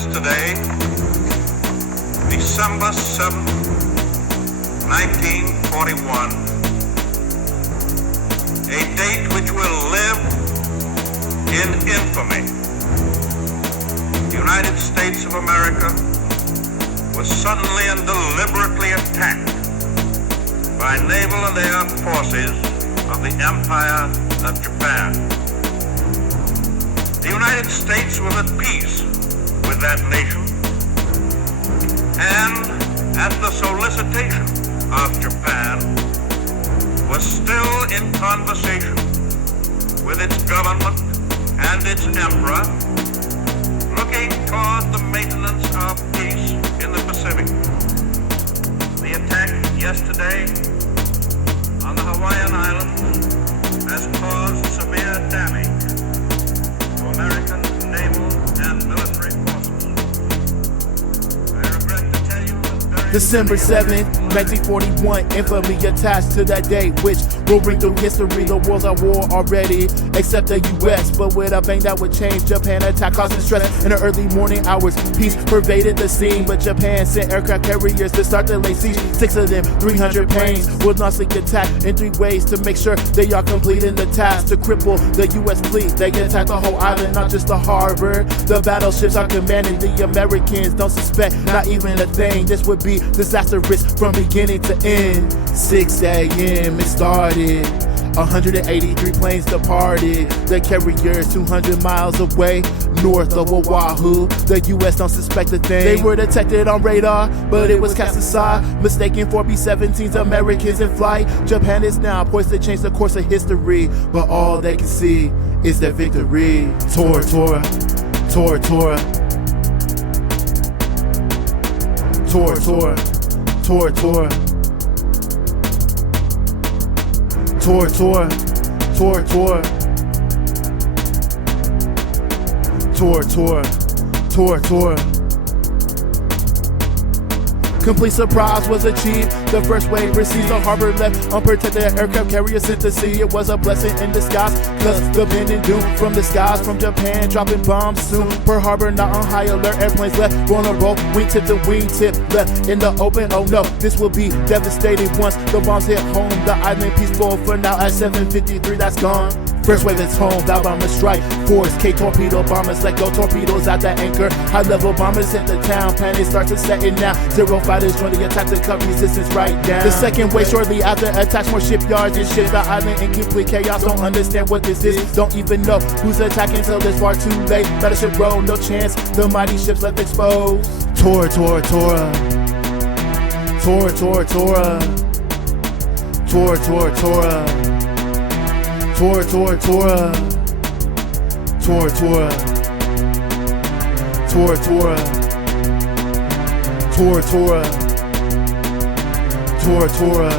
Yesterday, December 7th, 1941, a date which will live in infamy. The United States of America was suddenly and deliberately attacked by naval and air forces of the Empire of Japan. The United States was at peace with that nation, and at the solicitation of Japan, was still in conversation with its government and its emperor, looking toward the maintenance of peace in the Pacific. The attack yesterday on the Hawaiian Islands has caused severe damage to American naval and military forces. I regret to tell you that December 7th, 1941, infamy attached to that date, which will ring through history. The world's at war already, except the U.S. But with a bang that would change, Japan attack causing stress. In the early morning hours, peace pervaded the scene, but Japan sent aircraft carriers to start the late siege. 6 of them, 300 planes, would launch the attack in 3 ways to make sure they are completing the task. To cripple the U.S. fleet, they attack the whole island, not just the harbor. The battleships are commanding. The Americans don't suspect not even a thing. This would be disastrous from beginning to end. 6 a.m. it started. 183 planes departed. The carriers 200 miles away, north of Oahu. The U.S. don't suspect a thing. They were detected on radar, but it was cast aside, mistaken for B-17s, Americans in flight. Japan is now poised to change the course of history, but all they can see is their victory. Tora Tora, Tora Tora, Tora Tora, Tora Tora, Tora Tora, Tora Tora, Tora Tora, Tora Tora. Complete surprise was achieved. The first wave received the harbor left unprotected. Aircraft carrier sent to sea. It was a blessing in disguise, cause the pending doom from the skies from Japan dropping bombs soon. Pearl Harbor not on high alert. Airplanes left vulnerable. Wingtip to wingtip left in the open. Oh no, this will be devastating once the bombs hit home. The island peaceful for now at 7:53. That's gone. First wave is home, thou bombers strike force. K-torpedo bombers let go, torpedoes at the anchor. High-level bombers hit the town, panic starts to set in now. 0 fighters join the attack to cut resistance right down. The second wave shortly after attacks more shipyards and ships. The island in complete chaos, don't understand what this is. Don't even know who's attacking till it's far too late. Battleship roll, no chance, the mighty ships left exposed. Tora Tora Tora, Tora Tora Tora, Tora Tora Tora, Tora Tora Tora, Tora Tora, Tora Tora, Tora Tora, Tora Tora.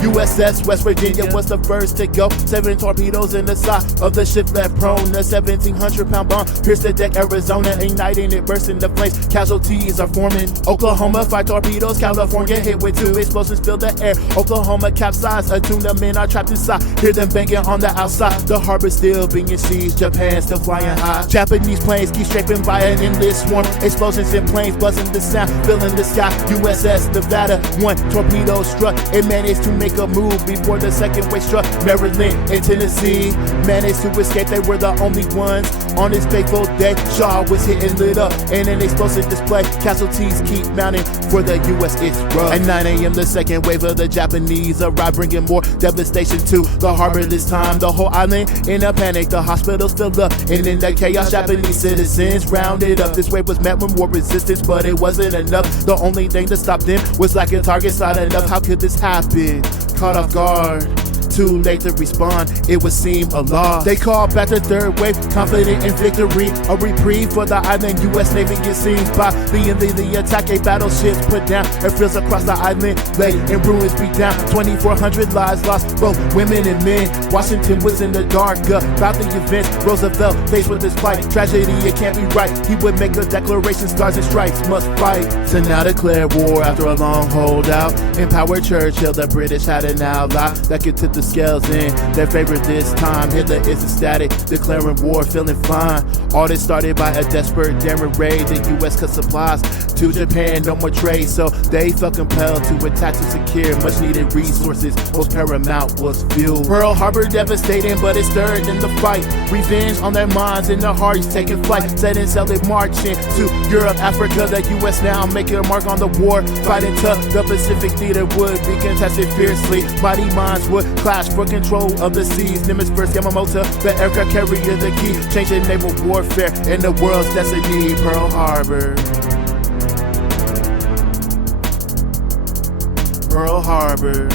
USS West Virginia was the first to go. 7 torpedoes in the side of the ship left prone. A 1,700-pound bomb pierced the deck, Arizona, igniting it, bursting the flames. Casualties are forming. Oklahoma, 5 torpedoes. California hit with 2 explosions, filled the air. Oklahoma capsized. A tune of men are trapped inside. Hear them banging on the outside. The harbor still being seized. Japan still flying high. Japanese planes keep scraping by an endless swarm. Explosions in planes, buzzing the sound, filling the sky. USS Nevada, 1 torpedo struck. It managed to make a move before the second wave struck Maryland and Tennessee. Managed to escape, they were the only ones on this fateful day. Shaw was hit and lit up in an explosive display. Casualties keep mounting for the U.S. It's rough. At 9 a.m. the second wave of the Japanese arrived, bringing more devastation to the harbor. This time the whole island in a panic. The hospitals filled up, and in the chaos Japanese citizens rounded up. This wave was met with more resistance, but it wasn't enough. The only thing to stop them was like a target side enough. How could this happen? Caught off guard, too late to respond, it would seem a loss. They called back the third wave, confident in victory. A reprieve for the island, U.S. Navy gets seized by the attack. A battleship put down, airfields across the island lay in ruins, beat down. 2,400 lives lost, both women and men. Washington was in the dark about the events. Roosevelt faced with this fight, tragedy, it can't be right. He would make a declaration, stars and stripes must fight. So now declare war after a long holdout. Empowered Churchill, the British had an ally that could tip the the scales in their favor this time. Hitler is ecstatic, declaring war, feeling fine. All this started by a desperate daring raid. The US cut supplies to Japan, no more trade, so they felt compelled to attack to secure much needed resources. Most paramount was fuel. Pearl Harbor devastating, but it stirred in the fight. Revenge on their minds and their hearts taking flight. Setting sail, they marching to Europe, Africa. The US now making a mark on the war. Fighting tough, the Pacific theater would be contested fiercely. Mighty minds would clash for control of the seas. Nimitz first, Yamamoto, the aircraft carrier, the key. Changing naval warfare and the world's destiny. Pearl Harbor. Pearl Harbor.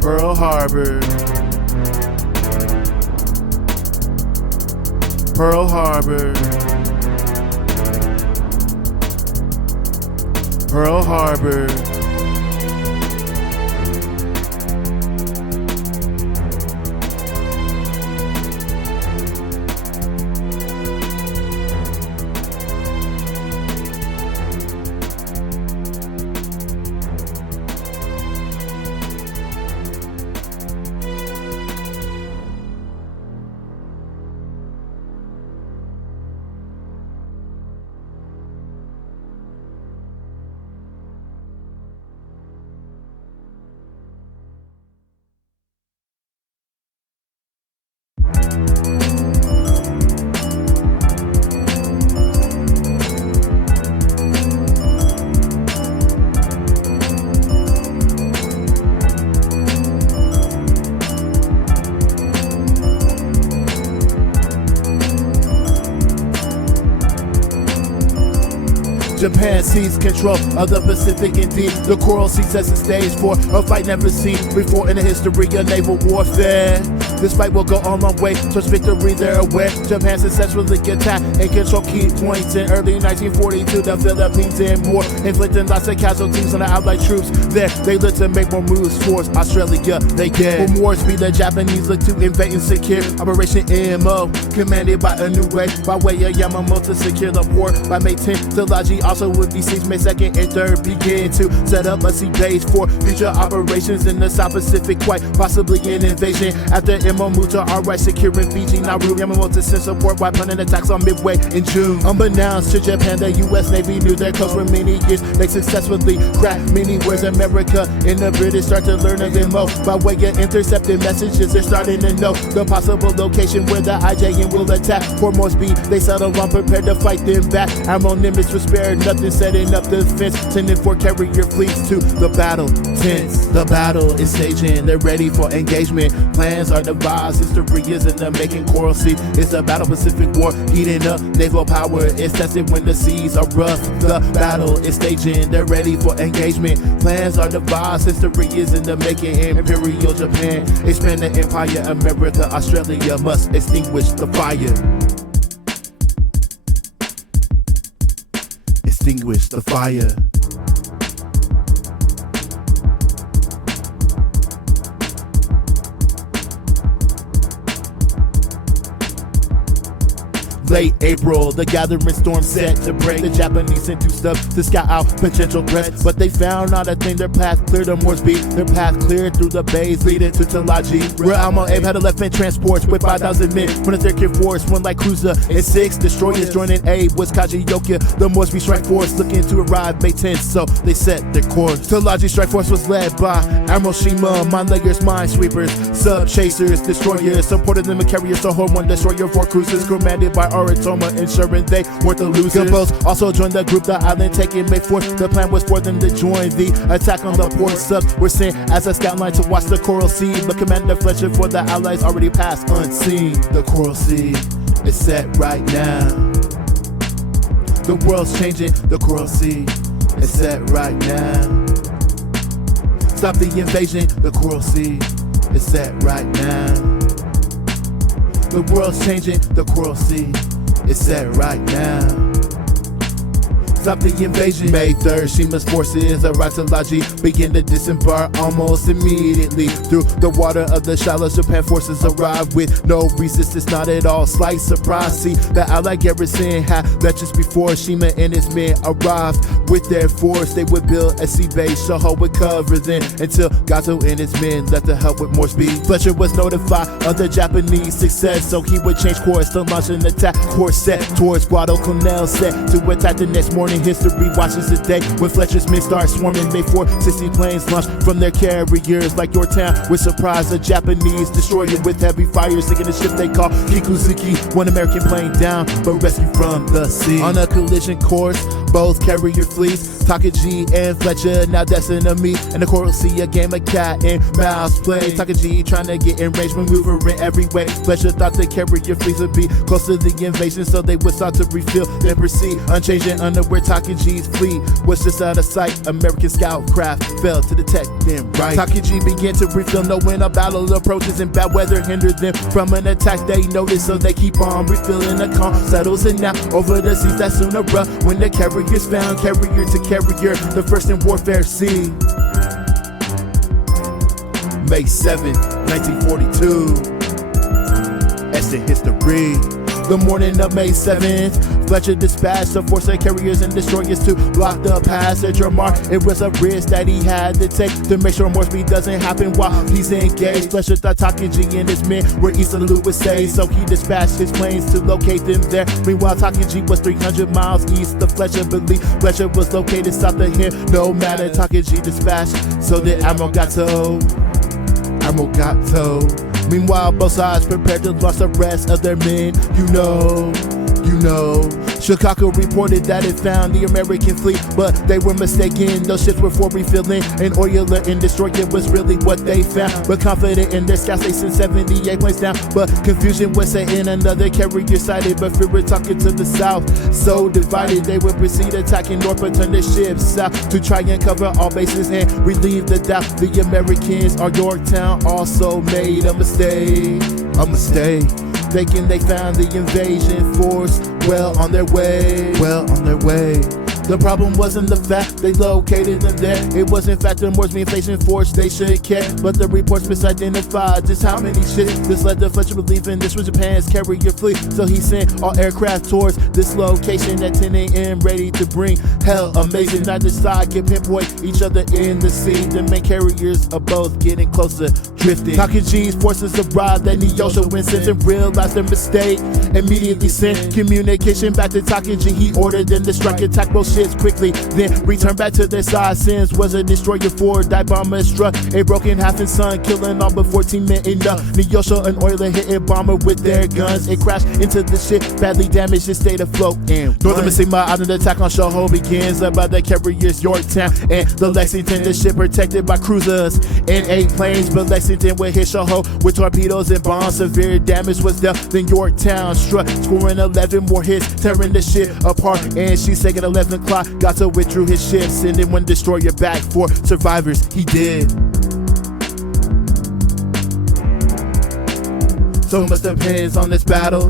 Pearl Harbor. Pearl Harbor. Pearl Harbor. Japan seized control of the Pacific indeed. The Coral Sea sets the stage for a fight never seen before in the history of naval warfare. This fight will go a long way towards victory, they're aware. Japan successfully attacked and control key points in early 1942. The Philippines in war, inflicting lots of casualties on the Allied troops there. They look to make more moves towards Australia. They get for wars, be the Japanese look to invade and secure. Operation MO, commanded by a new way of Yamamoto, secure the port by May 10th. Tolaji also would be seized May 2nd and 3rd. Begin to set up a sea base for future operations in the South Pacific, quite possibly an invasion. After Yamamoto, alright, securing Fiji, Nauru, Yamamoto sent support by planning attacks on Midway in June. Unbeknownst to Japan, the US Navy knew their coast for many years. They successfully cracked many words. America and the British start to learn of them more. By way of intercepted messages, they're starting to know the possible location where the IJN will attack. For more speed, they settle on, prepared to fight them back. Admiral Nimitz was spared nothing, setting up defense, sending for carrier fleets to the battle tents. The battle is staging, they're ready for engagement. Plans are devised, history is in the making. Coral Sea is a battle, Pacific War heating up. Naval power is tested when the seas are rough. The battle is staging, they're ready for engagement. Plans are devised, history is in the making. Imperial Japan expand the empire. America, Australia must extinguish the fire. Extinguish the fire. Late April, the gathering storm set to break. The Japanese sent two stuff to scout out potential threats, but they found not a thing. Their path cleared to Moresby. Their path cleared through the bays leading to Tolaji, where Admiral Abe had 11 transports with 5,000 men. When the third force, one like cruiser and 6 destroyers joining Abe was Kajioka. The Moresby strike force looking to arrive May 10th, so they set their course. Tolaji strike force was led by Admiral Shima, Minelayers, minesweepers, sub-chasers, destroyers, supported them with carriers, so hold one destroyer, 4 cruisers, commanded by Oritoma, ensuring they weren't the losers. Gunboats also joined the group, the island taking May 4th. The plan was for them to join the attack on the port. Subs were sent as a scout line to watch the Coral Sea, but Commander Fletcher for the Allies already passed unseen. The Coral Sea is set right now. The world's changing, the Coral Sea is set right now. Stop the invasion, the Coral Sea is set right now. The world's changing, the Coral Sea is set right now. stop the invasion. May 3rd, Shima's forces arrived to Laji, begin to disembark almost immediately. Through the water of the shallows, Japan forces arrived with no resistance, not at all. Slight surprise, see, the Allied garrison had left just before Shima and his men arrived. With their force, they would build a sea base, Shoho would cover them until Gato and his men left to help with more speed. Fletcher was notified of the Japanese success, so he would change course to launch an attack. Course set towards Guadalcanal, set to attack the next morning. History watches the day when Fletcher's men start swarming. May 460 planes launched from their carriers like Yorktown, with surprise a Japanese destroyer with heavy fire, sinking the ship they call Kikuzuki. One American plane down, but rescued from the sea. On a collision course, both carrier fleets, Takagi and Fletcher now destined to meet. And the coral sea, a game of cat and mouse play. Takagi trying to get in range, maneuvering every way. Fletcher thought the carrier fleets would be close to the invasion, so they would start to refill, then proceed. Unchanged and unaware, Takagi's fleet was just out of sight. American scout craft fell to the tech, then right. Takagi began to refill, knowing a battle approaches and bad weather hindered them from an attack they noticed, so they keep on refilling. The calm settles in now over the seas that soon erupt when the carriers found carrier to carrier, the first in warfare scene. May 7, 1942. Instant history. The morning of May 7th, Fletcher dispatched a force of carriers and destroyers to block the passage or mark. It was a risk that he had to take to make sure more speed doesn't happen while he's engaged. Fletcher thought Takagi and his men were east of the USA, so he dispatched his planes to locate them there. Meanwhile, Takagi was 300 miles east of Fletcher, believed Fletcher was located south of him. No matter, Takagi dispatched, so did Admiral Gato. Meanwhile, both sides prepared to launch the rest of their men. You know. Chicago reported that it found the American fleet, but they were mistaken. Those ships were for refilling. An oiler and destroyer was really what they found. But confident in their scouts, they sent 78 planes down. But confusion was set in, another carrier sighted, but fear was talking to the south. So divided, they would proceed attacking north, but turn their ships south to try and cover all bases and relieve the doubt. The Americans on Yorktown also made a mistake. Thinking they found the invasion force well on their way. The problem wasn't the fact they located them there. It was in fact the Morse invasion force they should care. But the reports misidentified just how many ships. This led to Fletcher believing this was Japan's carrier fleet. So he sent all aircraft towards this location at 10 a.m. ready to bring hell amazing. Neither side can pinpoint each other in the sea. The main carriers are both getting closer, drifting. Takagi's forces arrived at Neosho when sent and realized their mistake. Immediately sent communication back to Takagi. He ordered them to strike attack both ships quickly, then return back to their side. Since was a destroyer for dive bomber struck a broken half in sun, killing all but 14 men enough. Neosho and oiler hit a bomber with their guns. It crashed into the ship, badly damaged, it stayed afloat. And Northern Mishima out an attack on Shoho begins by the carriers Yorktown and the Lexington. The ship protected by cruisers and 8 planes, but Lexington would hit Shoho with torpedoes and bombs. Severe damage was dealt. Then Yorktown struck, scoring 11 more hits, tearing the ship apart. And she sank at 11 o'clock. Gato withdrew his ship, sending one destroyer back for survivors. He did. So much depends on this battle.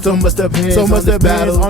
So much depends on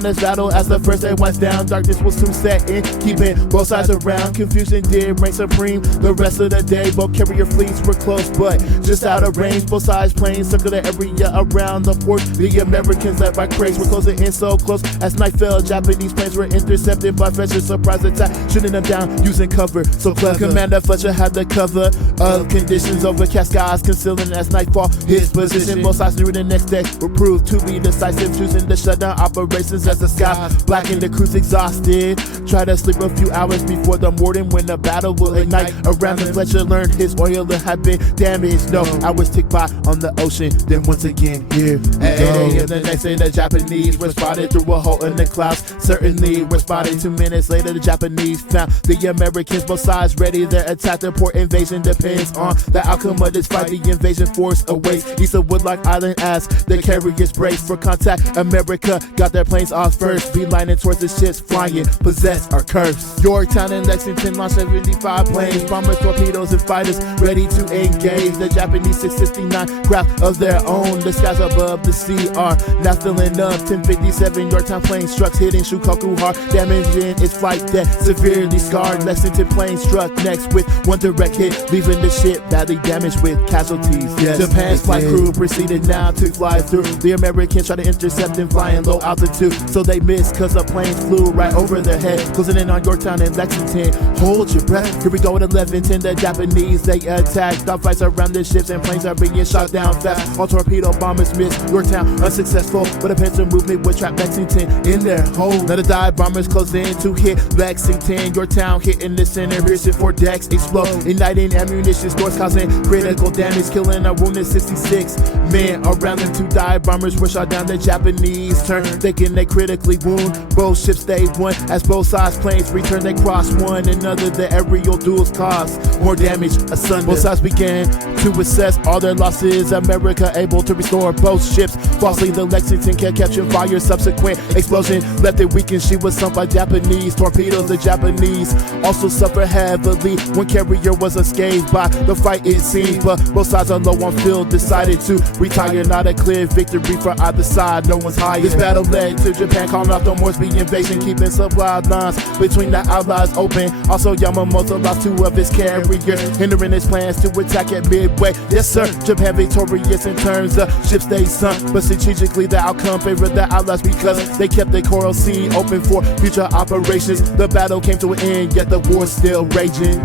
this battle. As the first day winds down, darkness will soon set in, keeping both sides around. Confusion did reign supreme the rest of the day. Both carrier fleets were close, but just out of range. Both sides planes circled the area around the fort. The Americans led by craze were closing in so close. As night fell, Japanese planes were intercepted by Fletcher's surprise attack, shooting them down using cover. So clever, Commander Fletcher had the cover of conditions, overcast skies concealing as nightfall his position. Both sides knew the next day would prove to be decisive, choosing to shut down operations as the sky blackened. The crew's exhausted, try to sleep a few hours before the morning when the battle will ignite. Around the Fletcher learned his oiler had been damaged. No, hours tick by on the ocean, then once again here at 8 a.m. the next day the Japanese were spotted through a hole in the clouds. Certainly were spotted. 2 minutes later the Japanese found the Americans, both sides ready. Their attack, the port invasion depends on the outcome of this fight. The invasion force awaits east of Woodlock Island as the carriers brace for contact attack. America got their planes off first, beelining towards the ships flying, possessed or cursed. Yorktown and Lexington launched 75 planes, bombers, torpedoes, and fighters ready to engage. The Japanese 669 craft of their own, the skies above the sea are now filling up. 1057 Yorktown plane struck, hitting Shikoku hard, damaging its flight deck, severely scarred. Lexington plane struck next with one direct hit, leaving the ship badly damaged with casualties. Yes, Japan's flight crew proceeded now to fly through. The Americans tried to intercept them flying low altitude, so they missed cause the planes flew right over their head, closing in on Yorktown and Lexington. Hold your breath, here we go at 11:10. The Japanese, they attack. Dogfights around the ships and planes are being shot down fast. All torpedo bombers missed Yorktown, unsuccessful, but a pincer movement would trap Lexington in their hole. Now the dive bombers close in to hit Lexington. Yorktown hit in the center, piercing 4 decks, explode, igniting ammunition stores, causing critical damage, killing a wounded 66 men around them. 2 dive bombers were shot down. The Japanese turned, thinking they critically wound both ships. They won as both sides planes returned. They crossed one another. The aerial duels caused more damage asunder. Both sides began to assess all their losses. America able to restore both ships. Falsely, the Lexington kept catching fire. Subsequent explosion left it weakened. She was sunk by Japanese torpedoes. The Japanese also suffered heavily. One carrier was unscathed by the fight, it seems, but both sides are low on field, decided to retire. Not a clear victory for either side, no one's higher. This battle led to Japan calling off the Moresby invasion, keeping supply lines between the allies open. Also, Yamamoto lost 2 of his carriers, hindering his plans to attack at Midway. Yes sir, Japan victorious in terms of ships they sunk, but strategically the outcome favored the allies because they kept the Coral Sea open for future operations. The battle came to an end, yet the war still raging.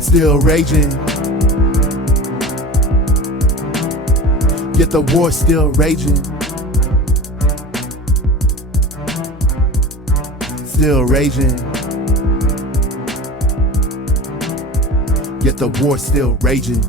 Still raging. Yet the war still raging. Still raging. Yet the war still raging.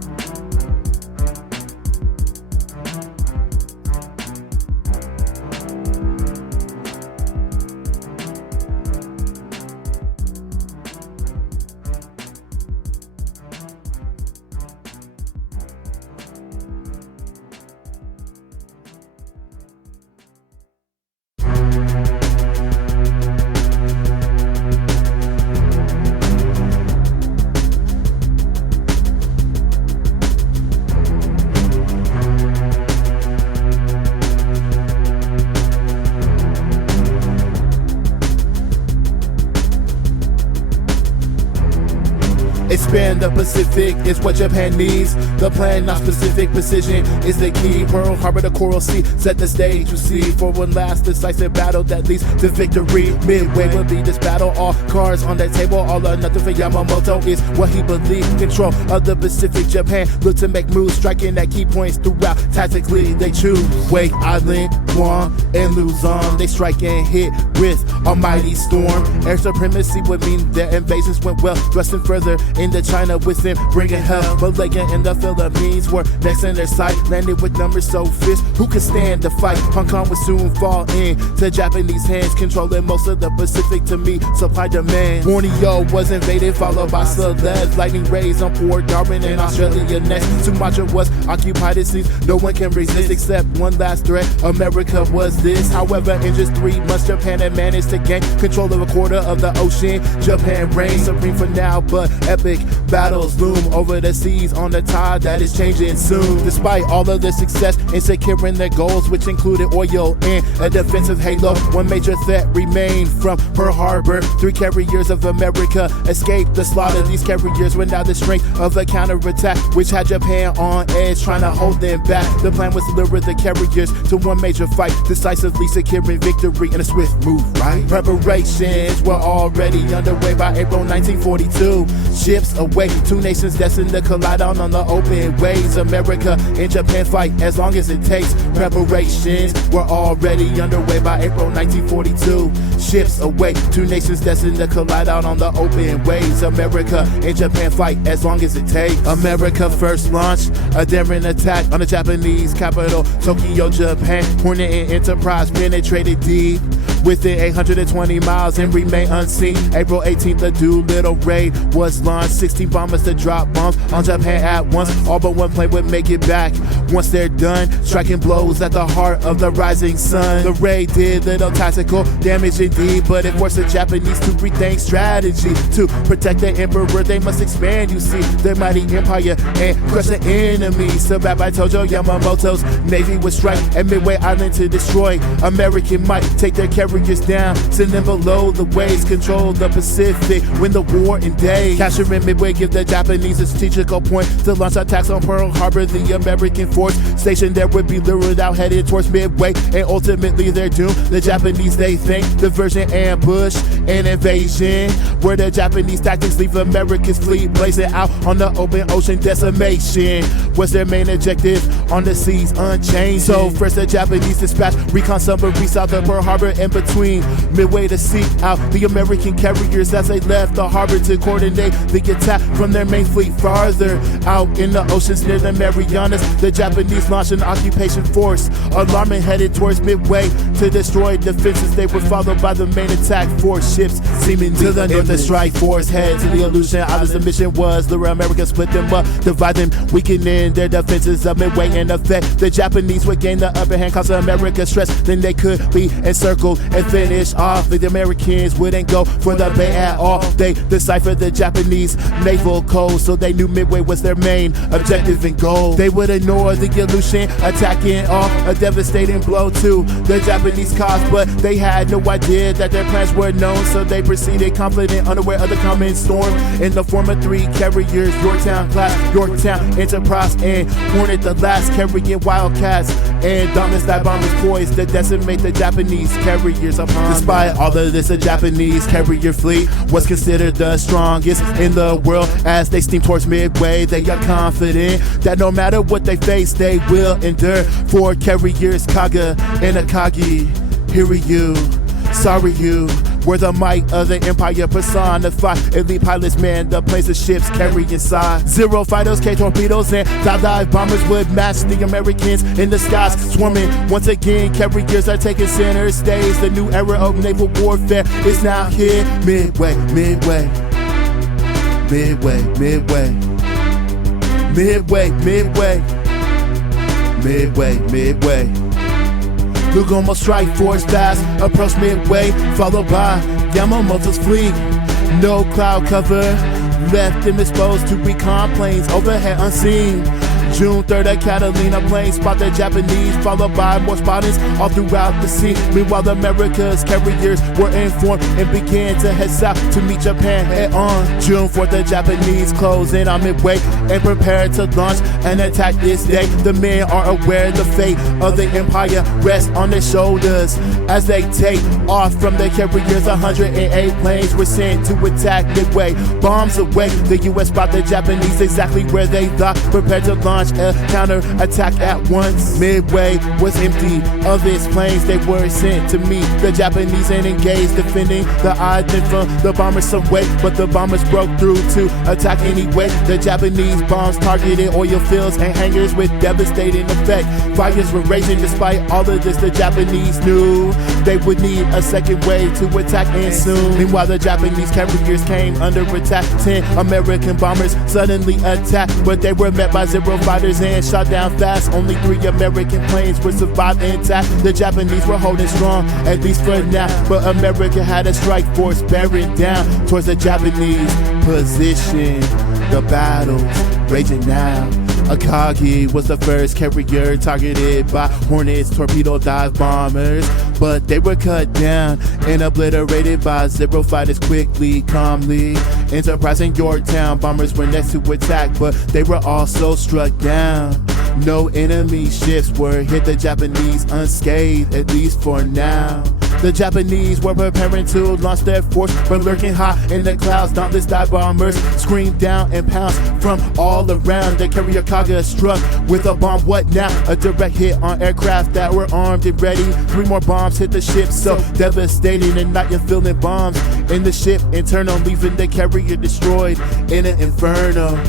Expand the Pacific is what Japan needs. The plan, not specific precision, is the key. Pearl Harbor, the Coral Sea, set the stage, you see, for one last decisive battle that leads to victory. Midway will be this battle, all cards on that table, all or nothing for Yamamoto is what he believes. Control of the Pacific, Japan look to make moves, striking at key points throughout. Tactically, they choose Wake Island, Guam, and Luzon. They strike and hit with a mighty storm. Air supremacy would mean their invasions went well, thrusting further into China with them bringing hell. Malaya and the Philippines were next in their sight, landed with numbers so fierce, who could stand the fight? Hong Kong would soon fall into Japanese hands, controlling most of the Pacific to meet supply demand. Borneo was invaded, followed by Celebes, lightning rays on Port Darwin and Australia next. Sumatra was occupied, it seems no one can resist except one last threat. America was this. However, in just 3 months, Japan had managed to gain control of a quarter of the ocean. Japan reigns supreme for now, but epic battles loom over the seas on the tide that is changing soon. Despite all of the success in securing their goals, which included oil and a defensive halo, one major threat remained from Pearl Harbor. 3 carriers of America escaped the slaughter. These carriers were now the strength of a counterattack, which had Japan on edge, trying to hold them back. The plan was to lure the carriers to one major fight, decisively securing victory in a swift move, right? Preparations were already underway by April 1942. Ships away, 2 nations destined to collide out on the open ways. America and Japan fight as long as it takes. Preparations were already underway by April 1942. Ships away, 2 nations destined to collide out on the open ways. America and Japan fight as long as it takes. America first launched a daring attack on the Japanese capital, Tokyo, Japan. Hornet and Enterprise penetrated deep within 820 miles and remain unseen. April 18th, the Doolittle raid was launched. 16 bombers to drop bombs on Japan at once. All but one plane would make it back. Once they're done, striking blows at the heart of the rising sun. The raid did little tactical damage indeed, but it forced the Japanese to rethink strategy. To protect the emperor, they must expand, you see, their mighty empire and crush the enemy. Survived by Tojo Yamamoto's navy would strike at Midway Island to destroy American might. Take their carriers down, send them below the waves, control the Pacific, win the war in days. Capturing Midway give the Japanese a strategical point to launch attacks on Pearl Harbor. The American force stationed there would be lured out, headed towards Midway, and ultimately their doom. The Japanese, they think diversion, ambush, and invasion were the Japanese tactics. Leave America's fleet blazing out on the open ocean. Decimation was their main objective on the seas unchanged. So first the Japanese dispatched recon submarines south of Pearl Harbor and between Midway to seek out the American carriers as they left the harbor to coordinate the attack from their main fleet farther out in the oceans near the Marianas. The Japanese launched an occupation force, alarming headed towards Midway to destroy defenses. They were followed by the main attack force ships seeming to the north. The strike force head to the Aleutian Islands. The mission was lure America, split them up, divide them, weakening their defenses of Midway. In effect, the Japanese would gain the upper hand, cause America stress. Then they could be encircled and finish off. The Americans wouldn't go for the bay at all. They deciphered the Japanese naval code, so they knew Midway was their main objective and goal. They would ignore the Aleutian, attacking off a devastating blow to the Japanese cause, but they had no idea that their plans were known. So they proceeded confident, unaware of the coming storm in the form of 3 carriers: Yorktown class, Yorktown Enterprise, and Hornet, the last carrying Wildcats. And dauntless dive bombers poised to decimate the Japanese carriers upon. Despite all of this, the Japanese carrier fleet was considered the strongest in the world. As they steam towards Midway, they are confident that no matter what they face, they will endure. 4 carriers, Kaga and Akagi, Hiryu, Saryu, were the might of the empire personified. Elite pilots man the planes the ships carry inside. Zero fighters, K torpedoes, and dive bombers would match the Americans in the skies, swarming once again. Carriers are taking center stage. The new era of naval warfare is now here. Midway, Midway, Midway, Midway, Midway, Midway, Midway, Midway. Lugomo strike force fast, approach Midway, followed by Yamamoto's fleet. No cloud cover, left them exposed to recon planes overhead unseen. June 3rd, a Catalina plane spot the Japanese, followed by more spottings all throughout the sea. Meanwhile, the America's carriers were informed and began to head south to meet Japan head on. June 4th, the Japanese closed in on Midway and prepared to launch an attack this day. The men are aware the fate of the empire rests on their shoulders. As they take off from the carriers, 108 planes were sent to attack Midway. Bombs away, the U.S. spot the Japanese exactly where they thought, prepared to launch a counter-attack at once. Midway was empty of its planes. They were sent to meet the Japanese and engaged, defending the island from the bombers some way, but the bombers broke through to attack anyway. The Japanese bombs targeted oil fields and hangars with devastating effect. Fires were raging. Despite all of this, the Japanese knew they would need a second wave to attack and soon. Meanwhile, the Japanese carriers came under attack. 10 American bombers suddenly attacked, but they were met by 0 fighters and shot down fast. Only 3 American planes were survived intact. The Japanese were holding strong, at least for now, but America had a strike force bearing down towards the Japanese position. The battle's raging now. Akagi was the first carrier targeted by Hornets, torpedo dive bombers, but they were cut down and obliterated by 0 fighters quickly, calmly. Enterprise and Yorktown bombers were next to attack, but they were also struck down. No enemy ships were hit, the Japanese unscathed, at least for now. The Japanese were preparing to launch their force, but lurking high in the clouds, dauntless dive bombers screamed down and pounced from all around. The carrier Kaga struck with a bomb. What now? A direct hit on aircraft that were armed and ready. 3 more bombs hit the ship, so devastating and not yet filling bombs in the ship internal, leaving the carrier destroyed in an inferno.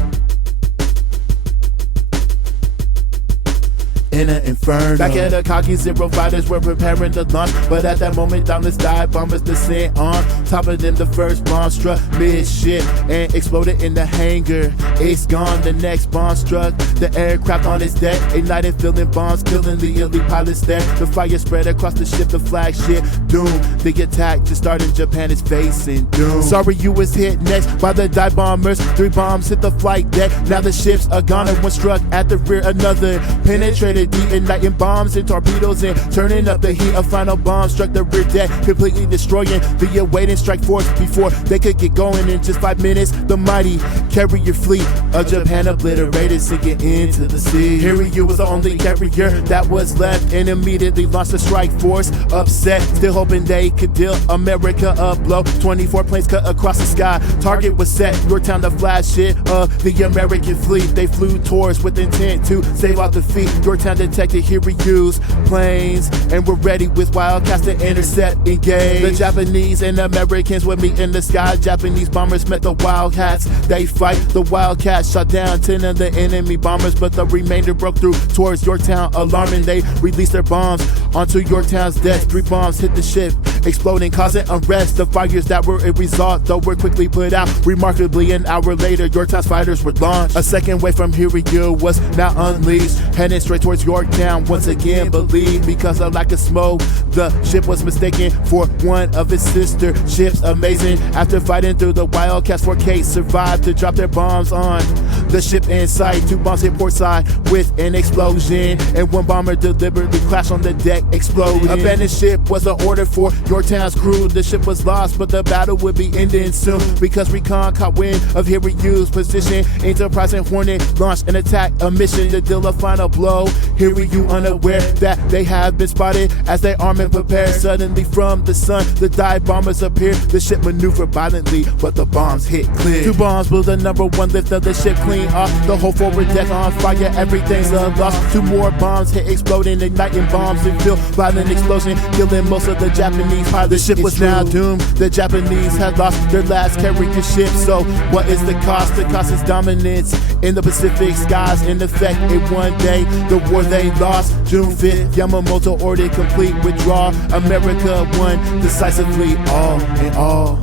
in an inferno. Back at Akagi, Zero fighters were preparing to launch, but at that moment, doubtless dive bombers descend on top of them. The first bomb struck mid-ship and exploded in the hangar. It's gone. The next bomb struck the aircraft on its deck, ignited, filling bombs, killing the elite pilots there. The fire spread across the ship, the flagship doomed. The attack just started. Japan is facing doom. Sorry, you was hit next by the dive bombers. 3 bombs hit the flight deck. Now the ships are gone, and one struck at the rear. Another penetrated, igniting bombs and torpedoes and turning up the heat. A final bomb struck the rear deck, completely destroying the awaiting strike force before they could get going. In just 5 minutes, the mighty carrier fleet of Japan obliterated, sinking into the sea. Hiryu was the only carrier that was left, and immediately launched the strike force. Upset, still hoping they could deal America a blow. 24 planes cut across the sky. Target was set, Yorktown, the flagship of the American fleet. They flew towards with intent to save out the fleet. Yorktown detected Hiryu's planes and were ready with Wildcats to intercept, engage. The Japanese and Americans would meet in the sky. Japanese bombers met the Wildcats. They fight. The Wildcats shot down 10 of the enemy bombers, but the remainder broke through towards Yorktown, alarming. They released their bombs onto Yorktown's deck. 3 bombs hit the ship, exploding, causing unrest. The fires that were a result, though, were quickly put out. Remarkably, an hour later, Yorktown's fighters were launched. A second wave from Hiryu was now unleashed, heading straight towards Yorktown. Once again, believed because of lack of smoke, the ship was mistaken for one of its sister ships. Amazing, after fighting through, the Wildcats 4K survived to drop their bombs on the ship in sight. 2 bombs hit portside with an explosion, and 1 bomber deliberately crashed on the deck, exploding. Abandoned ship was an order for Yorktown's crew. The ship was lost, but the battle would be ending soon, because recon caught wind of Hiryu's position. Enterprise and Hornet launched an attack, a mission to deal a final blow. Hiryu unaware that they have been spotted as they arm and prepare. Suddenly from the sun, the dive bombers appear. The ship maneuvered violently, but the bombs hit clear. 2 bombs blew the number 1 lift of the ship clean off. The whole forward deck on fire, everything's a loss. 2 more bombs hit, exploding, igniting bombs and feel violent explosion, killing most of the Japanese pilots. The ship was now doomed. The Japanese had lost their last carrier ship. So what is the cost? The cost is dominance in the Pacific skies. In effect, in one day, the war they lost. June 5th, Yamamoto ordered complete withdrawal. America won decisively, all in all.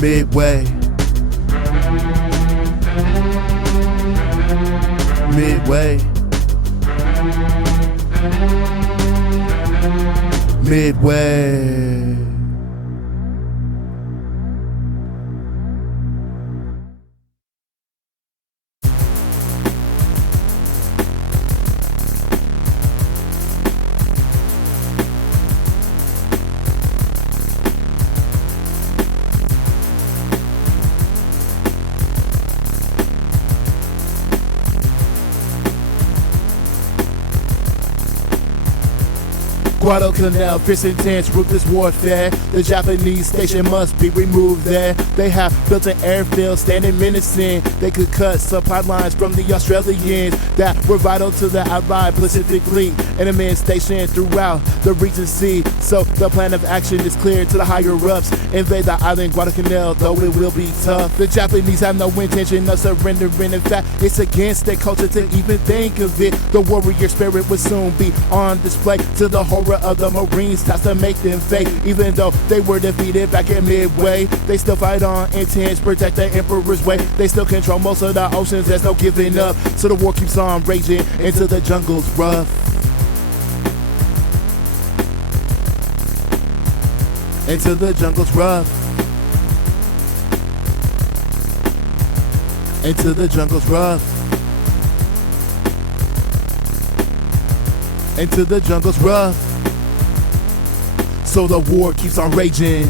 Midway. Midway. Midway. Guadalcanal, fierce intense, ruthless warfare. The Japanese station must be removed there. They have built an airfield standing menacing. They could cut supply lines from the Australians that were vital to the Allied Pacific Fleet. Enemy stationed throughout the Regency. So the plan of action is clear to the higher ups. Invade the island Guadalcanal, though it will be tough. The Japanese have no intention of surrendering. In fact, it's against their culture to even think of it. The warrior spirit will soon be on display to the horror of the Marines. That's to make them fake. Even though they were defeated back at Midway, they still fight on intense, protect the Emperor's way. They still control most of the oceans, there's no giving up. So the war keeps on raging into the jungle's rough. Into the jungle's rough. Into the jungle's rough. Into the jungle's rough. So the war keeps on raging.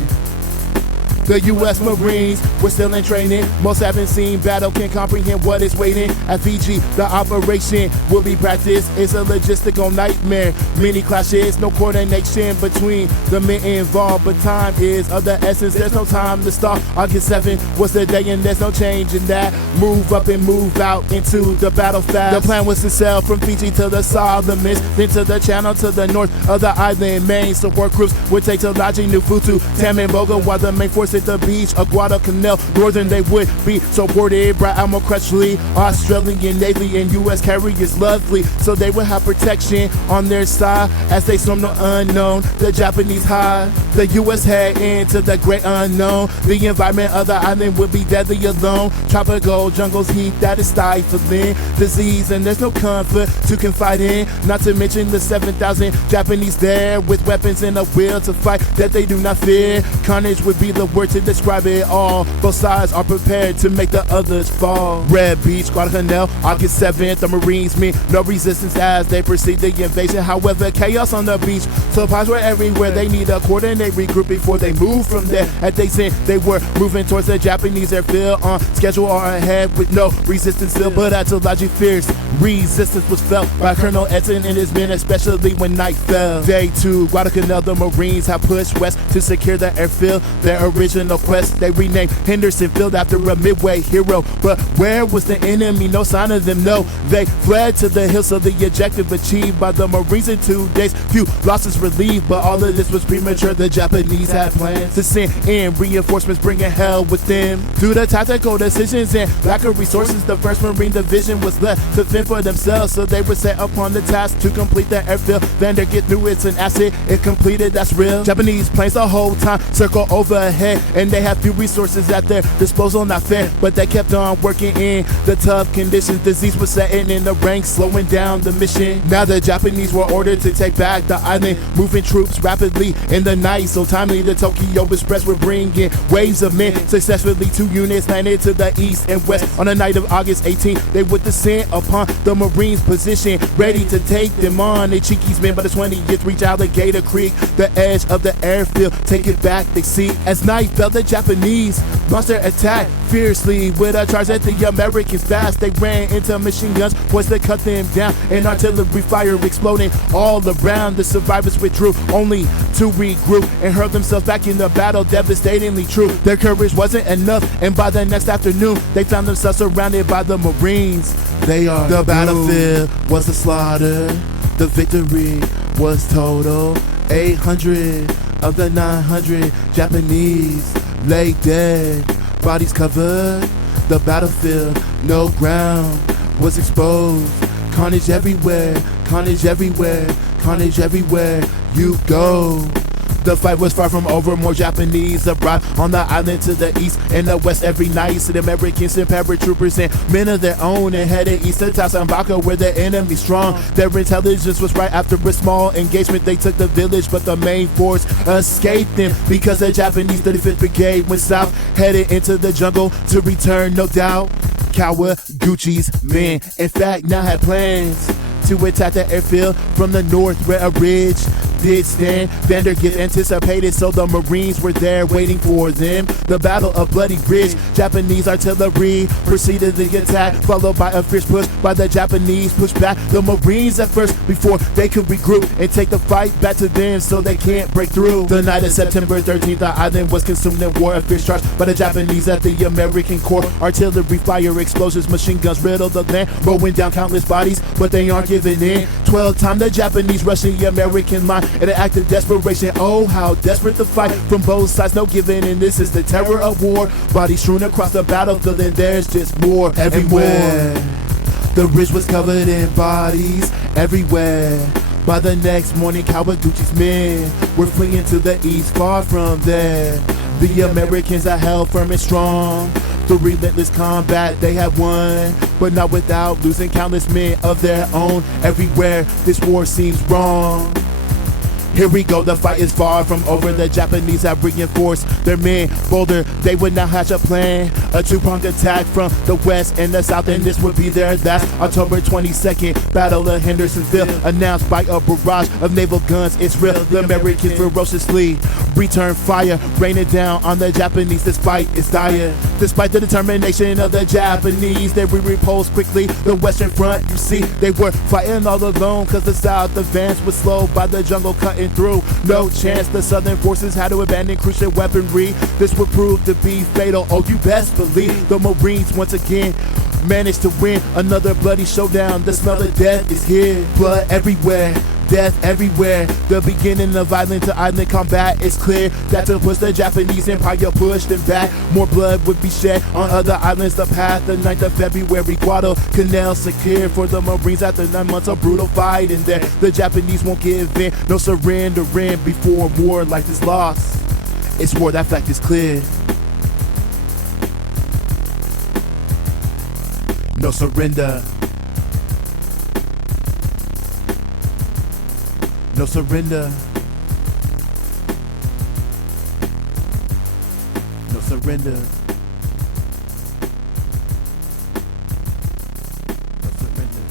The U.S. Marines were still in training. Most haven't seen battle, can't comprehend what is waiting. At Fiji, the operation will be practiced. It's a logistical nightmare. Many clashes, no coordination between the men involved. But time is of the essence, there's no time to stop. August 7th was the day and there's no change in that. Move up and move out into the battle fast. The plan was to sail from Fiji to the Solomons, then to the channel to the north of the island. Main support groups would take to Laji, Nufutu, Tam and Boga, while the main force at the beach of Guadalcanal. Northern they would be supported by Admiral Crutchley, Australian Navy and U.S. carriers lovely, so they would have protection on their side as they stormed the unknown. The Japanese hide, the U.S. head into the great unknown. The environment of the island would be deadly alone. Tropical jungles heat that is stifling, disease and there's no comfort to confide in. Not to mention the 7,000 Japanese there with weapons and a will to fight that they do not fear. Carnage would be the word to describe it all. Both sides are prepared to make the others fall. Red Beach, Guadalcanal, August 7th. The Marines mean no resistance as they proceed the invasion. However, chaos on the beach, supplies were everywhere. They need a coordinate regroup before they move from there. As they said, they were moving towards the Japanese airfield on schedule or ahead with no resistance still. But until logic fierce, resistance was felt by Colonel Edson and his men, especially when night fell. Day 2, Guadalcanal, the Marines have pushed west to secure the airfield. Their original quest they renamed Henderson Field after a Midway hero. But where was the enemy? No sign of them, no. They fled to the hills, so the objective achieved by the Marines in 2 days. Few losses relieved, but all of this was premature. The Japanese had plans to send in reinforcements, bringing hell with them. Due to tactical decisions and lack of resources, the 1st Marine Division was left to fend for themselves, so they were set upon the task to complete the airfield. Then they get through, it's an asset, if completed, that's real. Japanese planes the whole time circle overhead, and they have few resources at their disposal, not fair, but they kept on working in the tough conditions. Disease was setting in the ranks, slowing down the mission. Now the Japanese were ordered to take back the island, moving troops rapidly in the night. So timely, the Tokyo Express were bringing waves of men. Successfully, 2 units landed to the east and west. On the night of August 18th, they would descend upon the Marines' position, ready to take them on. The Cheekies men by the 20th reach Alligator Creek, the edge of the airfield. Take it back, they see. As night fell, the Japanese launched their attack fiercely with a charge at the Americans fast. They ran into machine guns, poised to cut them down, and artillery fire exploding all around. The survivors withdrew only to regroup and hurl themselves back in the battle, devastatingly true. Their courage wasn't enough, and by the next afternoon they found themselves surrounded by the Marines. They are the battlefield was a slaughter, the victory was total. 800 of the 900 Japanese lay dead, bodies covered the battlefield. No ground was exposed. Carnage everywhere, carnage everywhere, carnage everywhere you go. The fight was far from over, more Japanese arrived on the island to the east and the west every night. So the Americans sent paratroopers and men of their own and headed east to Tasambaka where the enemy strong. Their intelligence was right after a small engagement. They took the village, but the main force escaped them because the Japanese 35th Brigade went south, headed into the jungle to return, no doubt. Kawaguchi's men, in fact, now had plans to attack the airfield from the north where a ridge did stand. Vandergift anticipated, so the Marines were there waiting for them. The Battle of Bloody Ridge, Japanese artillery preceded the attack, followed by a fierce push by the Japanese. Pushed back the Marines at first before they could regroup and take the fight back to them so they can't break through. The night of September 13th, the island was consumed in war. A fierce charge by the Japanese at the American Corps. Artillery fire, explosions, machine guns riddled the land, mowing down countless bodies, but they aren't giving in. 12 times the Japanese rushing the American line in an act of desperation. Oh, how desperate the fight from both sides, no giving in. This is the terror of war. Bodies strewn across the battlefield, and there's just more everywhere. The ridge was covered in bodies everywhere. By the next morning, Kawaguchi's men were fleeing to the east, far from there. The Americans are held firm and strong. Through relentless combat they had won, but not without losing countless men of their own. Everywhere this war seems wrong. Here we go, the fight is far from over. The Japanese have reinforced their men bolder. They would now hatch a plan, a two-pronged attack from the west and the south, and this would be their last. October 22nd, Battle of Hendersonville, announced by a barrage of naval guns. It's real, the Americans ferociously return fire, raining down on the Japanese. This fight is dire. Despite the determination of the Japanese, they repulsed quickly the western front. You see, they were fighting all alone, cause the south advance was slowed by the jungle cutting through. No chance, the southern forces had to abandon crucial weaponry. This would prove to be fatal. Oh, you best believe the Marines once again managed to win another bloody showdown. The smell of death is here, blood everywhere. death everywhere. The beginning of island to island combat is clear. That to push the Japanese empire pushed them back. More blood would be shed on other islands. The path, the 9th of February, Guadalcanal secured for the Marines after 9 months of brutal fighting there. The Japanese won't give in, no surrendering before war life is lost. It's war, that fact is clear. No surrender. No surrender. No surrender. No surrender.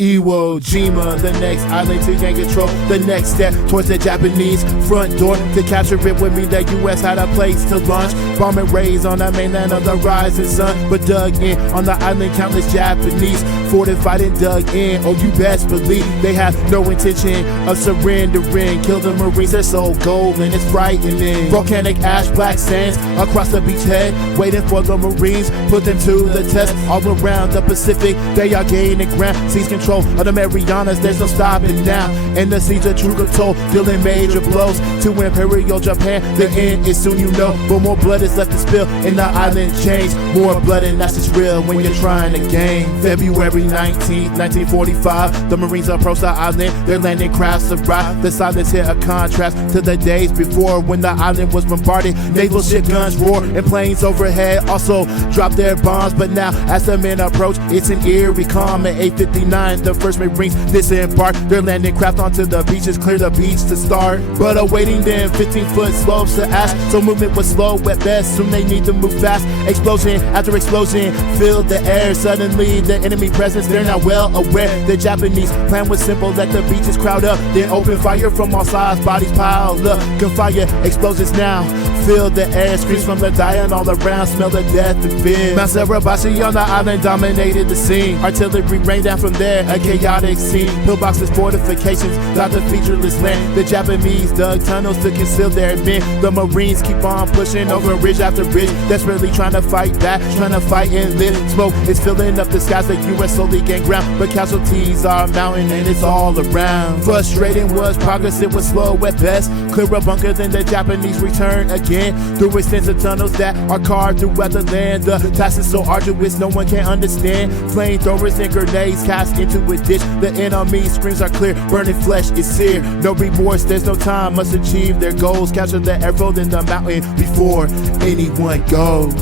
Iwo Jima, the next island to gain control. The next step towards the Japanese front door. To capture it would mean that US had a place to launch bombing raids on the mainland of the Rising Sun. But dug in on the island, countless Japanese fortified and dug in. Oh, you best believe they have no intention of surrendering. Kill the Marines, they're so golden, it's frightening. Volcanic ash, black sands across the beachhead, waiting for the Marines, put them to the test. All around the Pacific, they are gaining ground. Seize control of the Marianas, there's no stopping now. And the siege of true control, dealing major blows to Imperial Japan. The end is soon, you know, but more blood is left to spill in the island change. More blood, and that's just real when you're trying to gain. February 19th, 1945, the Marines approach the island. Their landing crafts arrive. The silence hit a contrast to the days before when the island was bombarded. Naval ship guns roar and planes overhead also drop their bombs. But now, as the men approach, it's an eerie calm. At 8:59, the first Marines disembark. Their landing craft onto the beaches, clear the beach to start. But awaiting them 15-foot slopes to ash. So movement was slow at best, soon they need to move fast. Explosion after explosion filled the air. Suddenly the enemy presence, they're not well aware. The Japanese plan was simple, let the beaches crowd up, then open fire from all sides, bodies piled up. Gunfire explosions now fill the air, screams from the dying all around, smell the death and fear. Mount Suribachi on the island dominated the scene. Artillery rained down from there, a chaotic scene. Pillboxes, fortifications, dot the featureless land. The Japanese dug tunnels to conceal their men. The Marines keep on pushing over ridge after ridge, desperately trying to fight back, trying to fight and live. Smoke is filling up the skies, the US slowly gain ground, but casualties are mounting and it's all around. Frustrating was progress, it was slow at best. Clear a bunker, then the Japanese return again through extensive tunnels that are carved throughout the land. The task is so arduous, no one can understand. Flamethrowers and grenades cast into a ditch. The enemy screams are clear, burning flesh is seared. No remorse, there's no time, must achieve their goals. Capture the airfield in the mountain before anyone goes.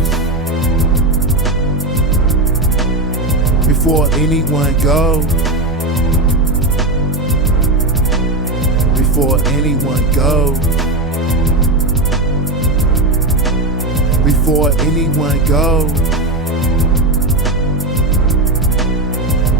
Before anyone goes. Before anyone goes. Before anyone goes.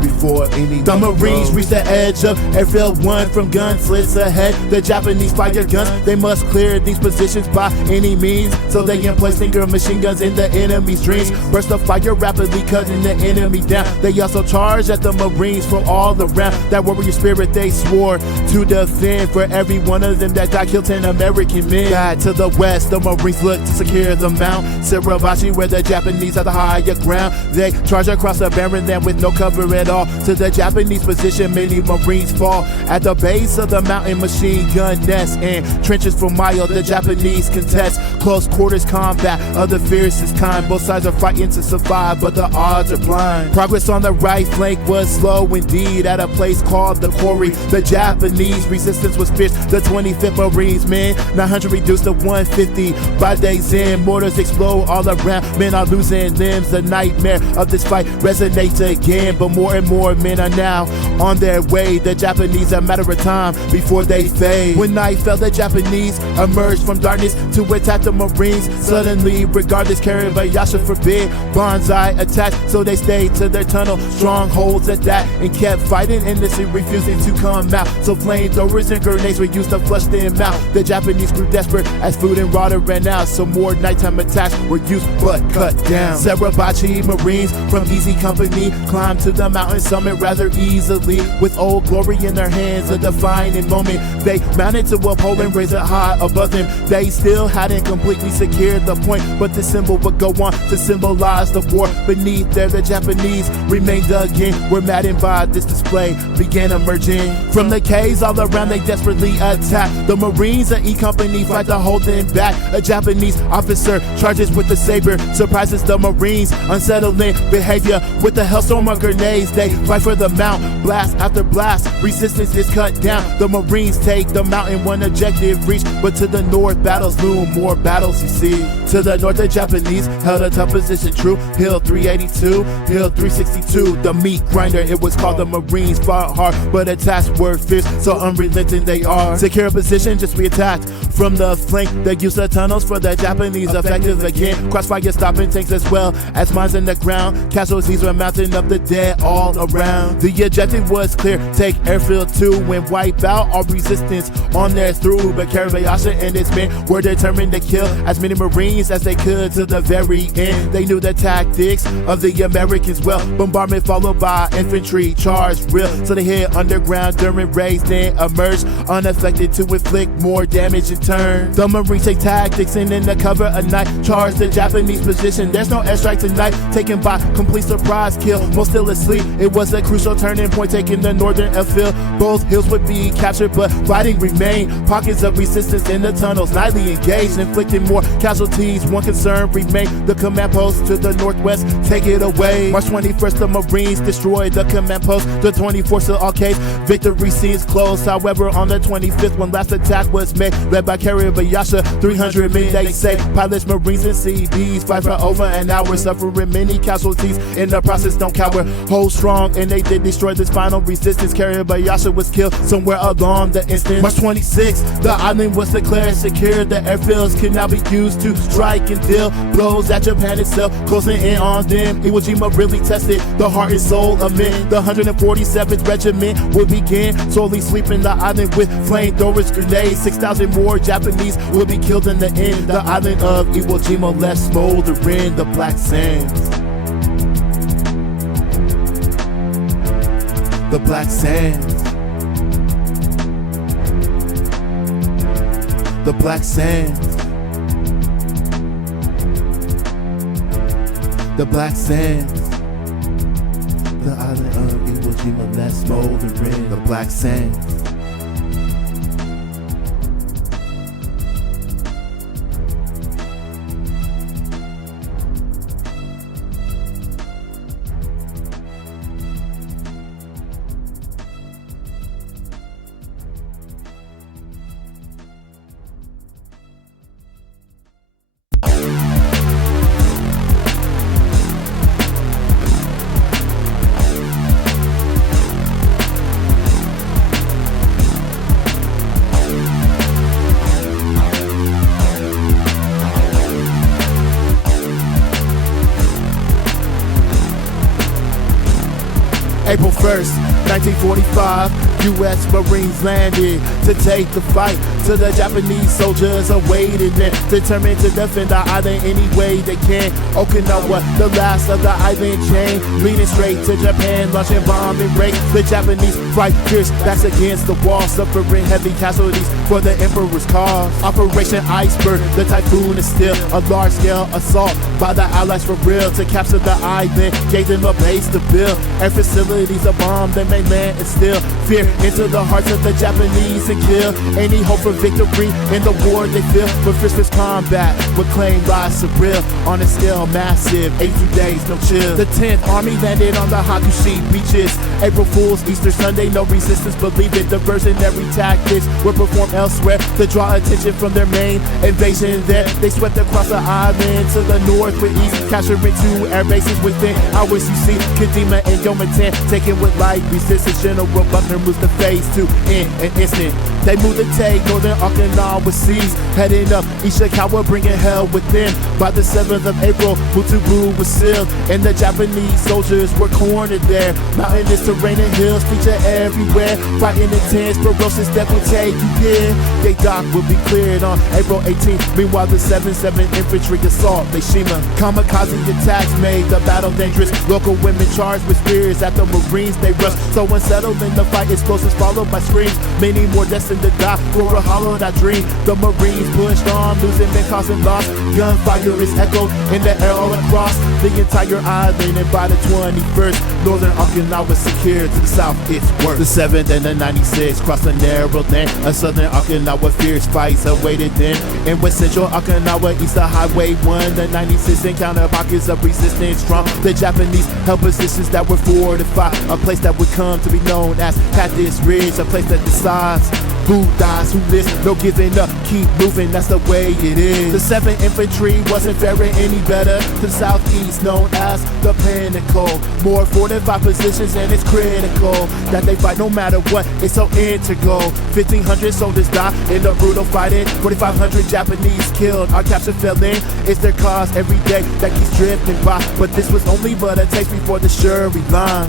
Before anyone the Marines reach the edge of Airfield 1 from gun slits ahead. The Japanese fire guns, they must clear these positions by any means, so they can place Stinger machine guns in the enemy's dreams. Burst of fire rapidly cutting the enemy down. They also charge at the Marines from all around. That warrior spirit they swore to defend. For every one of them that died, killed 10 American men. Back to the west, the Marines look to secure the Mount Suribachi, where the Japanese are the higher ground. They charge across the barren land with no cover at all. To the Japanese position, many Marines fall. At the base of the mountain, machine gun nests and trenches for miles. The Japanese contest close quarters combat of the fiercest kind. Both sides are fighting to survive, but the odds are blind. Progress on the right flank was slow indeed. At a place called the Quarry, the Japanese resistance was fierce. The 25th Marines, men, 900 reduced to 150 by day's end. Mortars explode all around, men are losing limbs. The nightmare of this fight resonates again, but more and more more men are now on their way. The Japanese a matter of time before they fade. When night fell, the Japanese emerged from darkness to attack the Marines. Suddenly, regardless, Karabayasha forbid Banzai attacks, so they stayed to their tunnel strongholds at that and kept fighting endlessly, refusing to come out. So flamethrowers and grenades were used to flush them out. The Japanese grew desperate as food and water ran out, so more nighttime attacks were used but cut down. Sarabachi Marines from Easy Company climbed to the mountain summit rather easily, with old glory in their hands, a defining moment. They mounted to a pole and raised it high above them. They still hadn't completely secured the point, but the symbol would go on to symbolize the war. Beneath there, the Japanese remained again, were maddened by this display, began emerging from the caves all around. They desperately attack the Marines. The E Company fight to hold them back. A Japanese officer charges with the saber, surprises the Marines, unsettling behavior with the hellstorm of grenades. They fight for the mount, blast after blast, resistance is cut down. The Marines take the mountain, one objective reached, but to the north battles loom, more battles you see. To the north, the Japanese held a tough position, true. Hill 382, Hill 362, the meat grinder it was called. The Marines fought hard, but attacks were fierce, so unrelenting they are. Secure position, just be attacked from the flank. They used the tunnels for the Japanese, effective again. Crossfire stopping tanks as well as mines in the ground. Casualties were mounting up, the dead all around. The objective was clear, take airfield 2 and wipe out all resistance on their through. But Karabayasha and his men were determined to kill as many Marines as they could to the very end. They knew the tactics of the Americans well. Bombardment followed by infantry charge real, so they hid underground during raids, then emerged unaffected to inflict more damage in turn. The Marines take tactics and in the cover of night charge the Japanese position. There's no airstrike tonight, taken by complete surprise kill, most still asleep. It was a crucial turning point, taking the northern airfield. Both hills would be captured, but fighting remained. Pockets of resistance in the tunnels, nightly engaged, inflicting more casualties. One concern remained, the command post to the northwest, take it away. March 21st, the Marines destroyed the command post. The 24th, still all case, victory seems close. However, on the 25th, one last attack was made, led by Karabayasha. 300 men, they say. Pilots, Marines, and CBs fight for over an hour, suffering many casualties. In the process, don't cower, hold strong, and they did destroy this final resistance. Karabayasha was killed somewhere along the instant. March 26th, the island was declared secure. The airfields could now be used to strike and deal blows at Japan itself, closing in on them. Iwo Jima really tested the heart and soul of men. The 147th Regiment would begin slowly sweeping the island with flamethrowers, grenades. 6,000 more Japanese will be killed in the end. The island of Iwo Jima left smoldering the black sands. The black sands. The black sands. The black sands. The island of Iwo Jima left smoldering the black sands. April 1st, 1945, U.S. Marines landed to take the fight. To the Japanese soldiers awaited them, determined to defend the island any way they can. Okinawa, the last of the island chain, leading straight to Japan, launching bomb and raid. The Japanese fight fierce, backs against the wall, suffering heavy casualties for the Emperor's cause. Operation Iceberg, the typhoon is still a large-scale assault by the Allies for real to capture the island, gave them a base to build. Air facilities, a bomb, the mainland is still fear into the hearts of the Japanese and kill any hope for victory in the war they feel. But fierce combat would claim lives surreal on a scale massive, 82 days, no chill. The 10th Army landed on the Hakushi beaches. April Fool's, Easter Sunday, no resistance, believe it. Diversionary tactics were performed elsewhere to draw attention from their main invasion there. They swept across the island to the north with east, capturing 2 air bases within hours. You see Kadima and Yomitan taken with light resistance. General Buckner moves the phase 2 in an instant. They moved to take northern Okinawa seas, heading up Ishikawa, bringing hell within. By the 7th of April, Mutubu was sealed, and the Japanese soldiers were cornered there. Mountainous terrain and hills feature everywhere. Fighting intense, ferocious death will take you here. They dock will be cleared on April 18th. Meanwhile, the 7th Infantry assault Hiroshima. Kamikaze attacks made the battle dangerous. Local women charged with spears at the Marines. They rushed, so unsettled in the fight. Explosions followed by screams. Many more destined to die for a hollowed out dream. The Marines pushed on, losing men, causing loss. Gunfire is echoed in the air all across the entire island. And by the 21st, northern Okinawa secured. To the south, it's worse. The 7th and the 96 crossed the narrow land. A southern Okinawa fierce fights awaited then. And with central Okinawa, east of Highway 1, the 96 encountered pockets of resistance from the Japanese held positions that were fortified. A place that would come to be known as Cactus Ridge, a place that decides who dies, who lives, no giving up, keep moving, that's the way it is. The 7th Infantry wasn't faring any better. To the southeast, known as the Pinnacle. More fortified positions, and it's critical that they fight no matter what, it's so integral. 1,500 soldiers die in the brutal fighting. 4,500 Japanese killed, our capture fell in. It's their cause every day that keeps drifting by. But this was only but a taste before the Shuri line.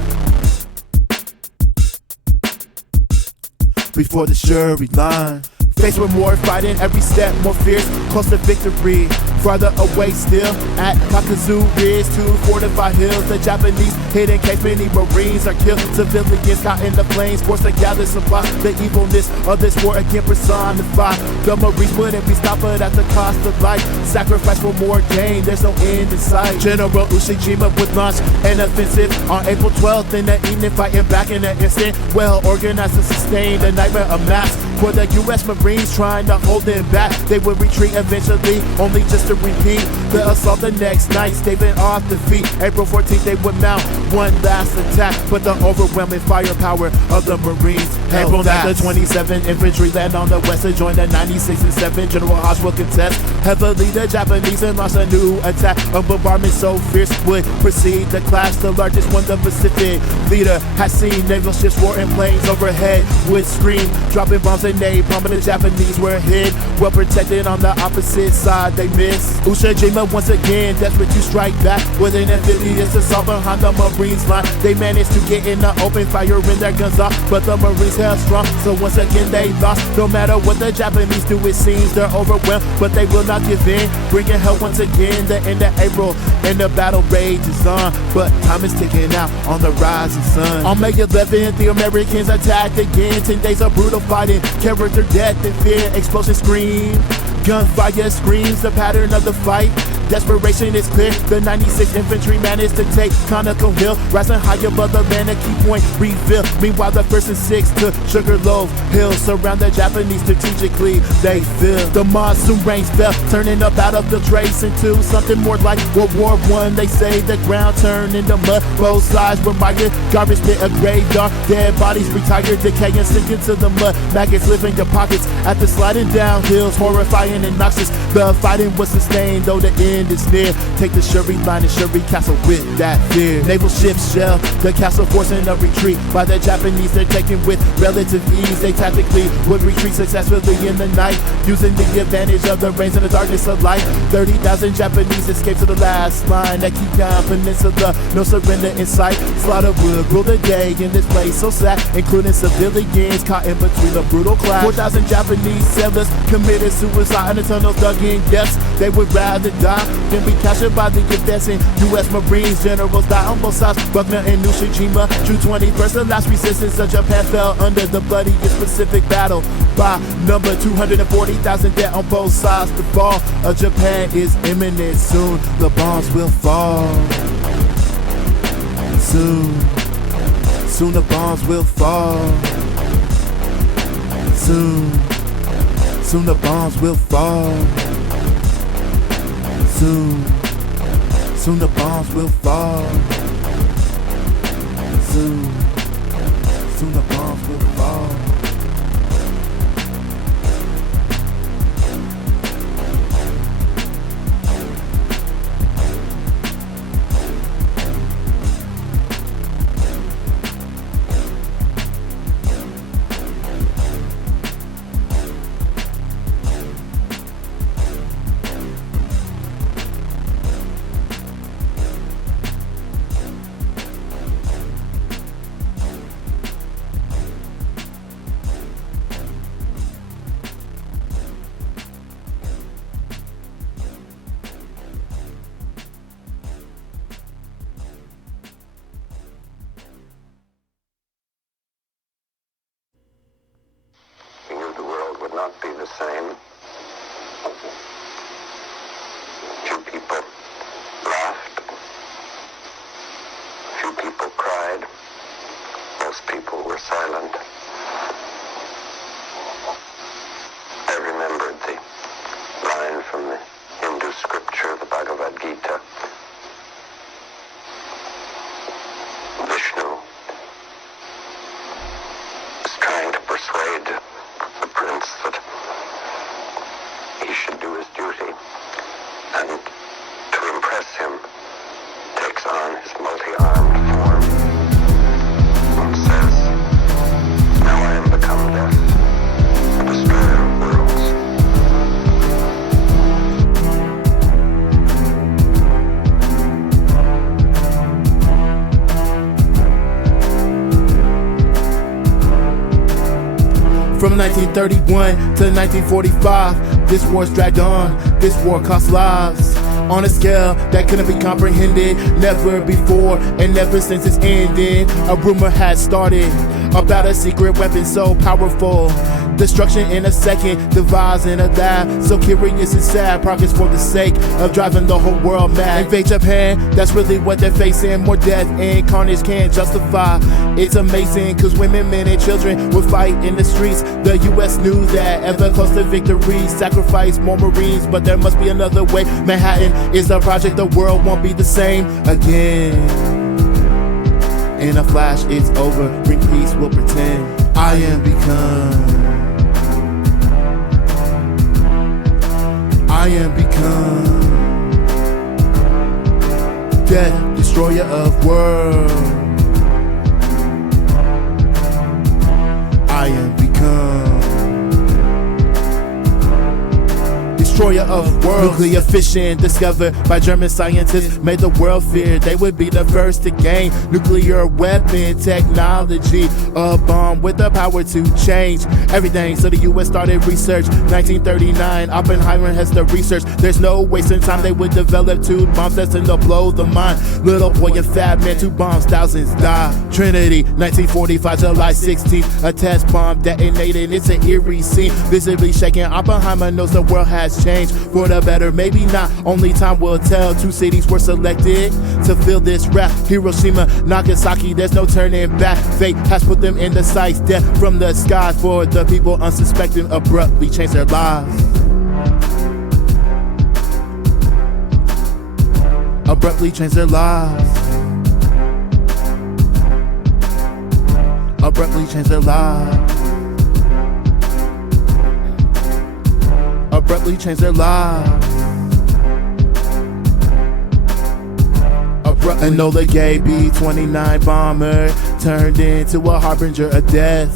Before the Shuri line. Faced with more fighting, every step more fierce, close to victory. Farther away still, at Makazu Ridge, 2 fortified hills. The Japanese hid in case many Marines are killed. Civilians caught in the flames, forced to gather supplies. The evilness of this war again personified. The Marines wouldn't be stopped, but at the cost of life. Sacrifice for more gain, there's no end in sight. General Ushijima would launch an offensive on April 12th in the evening, fighting back in an instant. Well organized and sustained, a nightmare amassed for the U.S. Marines trying to hold them back. They would retreat eventually, only just to repeat the assault the next night, staving off defeat. April 14th they would mount one last attack, but the overwhelming firepower of the Marines held April 9th, the 27th Infantry land on the west to join the 96th and 7th. General Hodge will contest heavily the Japanese and launch a new attack. A bombardment so fierce would precede the clash, the largest one the Pacific leader has seen. Naval ships, warring planes overhead would scream, dropping bombs and napalm, but the Japanese were hid, well protected on the opposite side. They missed. Ushijima once again desperate to strike back with an amphibious assault behind the Marines line. They managed to get in the open, firing their guns off, but the Marines held strong, so once again they lost. No matter what the Japanese do, it seems they're overwhelmed, but they will not give in, bringing hell once again. The end of April and the battle rages on, but time is ticking out on the rising sun. On May 11th, the Americans attacked again. 10 days of brutal fighting, character death and fear, explosion scream. Gunfire screams the pattern of the fight. Desperation is clear. The 96th Infantry managed to take Conoco Hill, rising high above the land, a key point reveal. Meanwhile, the 1st and 6th to Sugarloaf Hill surround the Japanese strategically. They fill the monsoon rains fell, turning up out of the trace into something more like World War I. They say the ground turned into mud. Both sides were mired, garbage pit, a graveyard. Dead bodies retired, decay and sink into the mud. Maggots live in your pockets at the sliding down hills, horrifying and noxious. The fighting was sustained, though the end is near. Take the Shuri line and Shuri Castle with that fear. Naval ships shell the castle, forcing a retreat by the Japanese. They're taken with relative ease. They tactically would retreat successfully in the night, using the advantage of the rains and the darkness of light. 30,000 Japanese escaped to the last line that keep down peninsula. No surrender in sight. Slaughter would rule the day in this place so sad, including civilians caught in between the brutal clash. 4,000 Japanese sailors committed suicide in the tunnels dug in depths. They would rather die than be captured by the advancing U.S. Marines. Generals died on both sides, Buckner and Ushijima. June 21st, the last resistance of Japan fell under the bloodiest Pacific battle. By number 240,000 dead on both sides. The fall of Japan is imminent. Soon the bombs will fall. Soon the bombs will fall. Soon, soon the bombs will fall. Soon, soon the bombs will fall. Soon, soon the bombs will fall. Not be the same. Few people laughed. Few people cried. Most people were silent. I remembered the line from the Hindu scripture, the Bhagavad Gita. Vishnu is trying to persuade the prince that he should do his duty, and to impress him takes on his multi-armed form and says, "Now I am become death, the destroyer of worlds." From 1931 to 1945, this war's dragged on. This war cost lives on a scale that couldn't be comprehended. Never before and never since it's ended. A rumor had started about a secret weapon so powerful. Destruction in a second, devised in a lab. So curious and sad, progress for the sake of driving the whole world mad. Invade Japan, that's really what they're facing. More death and carnage can't justify. It's amazing, cause women, men, and children will fight in the streets. The US knew that, ever close to victory. Sacrifice more Marines, but there must be another way. Manhattan is the project, the world won't be the same again. In a flash, it's over. Bring peace, we'll pretend. I am become. I am become death, destroyer of worlds. I am become destroyer of worlds. Nuclear fission discovered by German scientists made the world fear they would be the first to gain nuclear weapon technology. A bomb with the power to change everything. So the US started research. 1939, Oppenheimer has the research. There's no wasting time. They would develop two bombs destined to blow the mind. Little boy and fat man, two bombs, thousands die. Trinity, 1945, July 16th, a test bomb detonated. It's an eerie scene, visibly shaking. Oppenheimer knows the world has changed for the better, maybe not. Only time will tell. Two cities were selected to fill this rap. Hiroshima, Nagasaki. There's no turning back. Fate has put them in the sights. Death from the sky for the people unsuspecting. Abruptly change their lives. Abruptly change their lives. Abruptly change their lives. Abruptly change their lives. Enola Gay B-29 bomber turned into a harbinger of death.